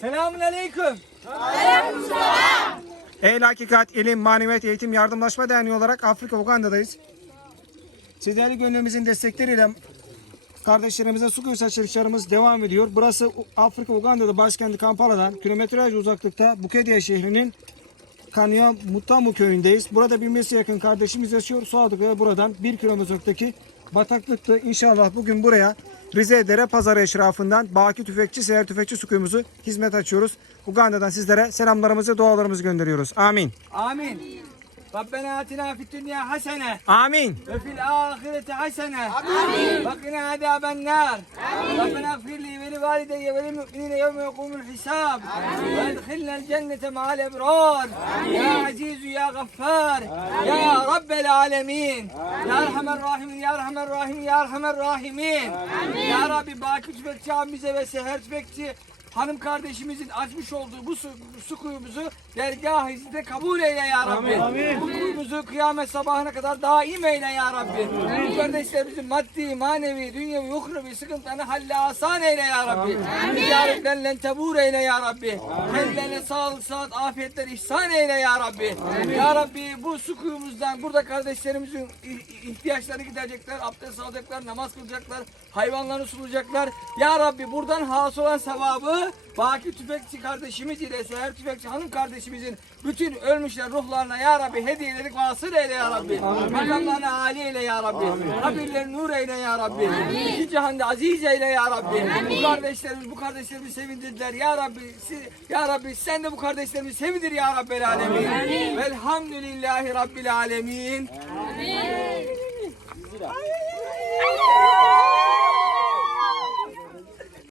Selamun aleyküm. Ehl Hakikat İlim Maneviyat Eğitim Yardımlaşma Derneği olarak Afrika Uganda'dayız. Sizlerle gönlümüzün destekleriyle kardeşlerimize su kuyusu açılışlarımız devam ediyor. Burası Afrika Uganda'da başkenti Kampala'dan kilometrelerce uzaklıkta Bukedya şehrinin Kanya Mutamu köyündeyiz. Burada binmesi yakın kardeşimiz yaşıyor. Su aldıkları buradan bir kilometre uzaktaki bataklıktı. İnşallah bugün buraya Rize Dere Pazarı eşrafından Baki Tüfekçi Seher Tüfekçi su kuyumuzu hizmet açıyoruz. Uganda'dan sizlere selamlarımızı, dualarımızı gönderiyoruz. Amin. Amin. Rabbena atina fid dünya hasene Amin. ve fil ahireti hasene. Amin. Bakina azaben nar. Rabbena gfir li والدي وللمؤمنين يوم يقوم الحساب. وأدخلنا الجنة مع الأبرار. يا عزيز يا غفار. يا رب العالمين. يا أرحم الراحمين يا أرحم الراحمين يا أرحم الراحمين. يا ربي باكش بكتي عمي زي سهرت بكتي Hanım kardeşimizin açmış olduğu bu su, su kuyumuzu dergah izinde kabul eyle ya Rabbi. Bu kuyumuzu kıyamet sabahına kadar daim eyle ya Rabbi. Bu kardeşlerimizin maddi, manevi, dünyevi, uhrevi sıkıntılarını halle asan eyle ya Rabbi. Ticaretlerle tebur eyle ya Rabbi. Kendilerine sağlık, sıhhat, afiyetler ihsan eyle ya Rabbi. Ya Rabbi bu su kuyumuzdan burada kardeşlerimizin i- ihtiyaçlarını giderecekler, abdest alacaklar, namaz kılacaklar, hayvanlarını sulayacaklar. Ya Rabbi buradan hasıl olan sevabı Baki Tüfekçi kardeşimiz ile Seher Tüfekçi hanım kardeşimizin bütün ölmüşler ruhlarına Ya Rabbi hediyeleri vasıl eyle Ya Rabbi. Makamlarına âli eyle Ya Rabbi. Kabirlerini nur eyle Ya Rabbi. İki cihanda aziz eyle Ya Rabbi. Bu kardeşlerimiz bu kardeşlerimizi sevindirdiler Ya Rabbi. Ya Rabbi sen de bu kardeşlerimizi sevindir Ya Rabbel Alemin. Velhamdülillahi Rabbil Alemin.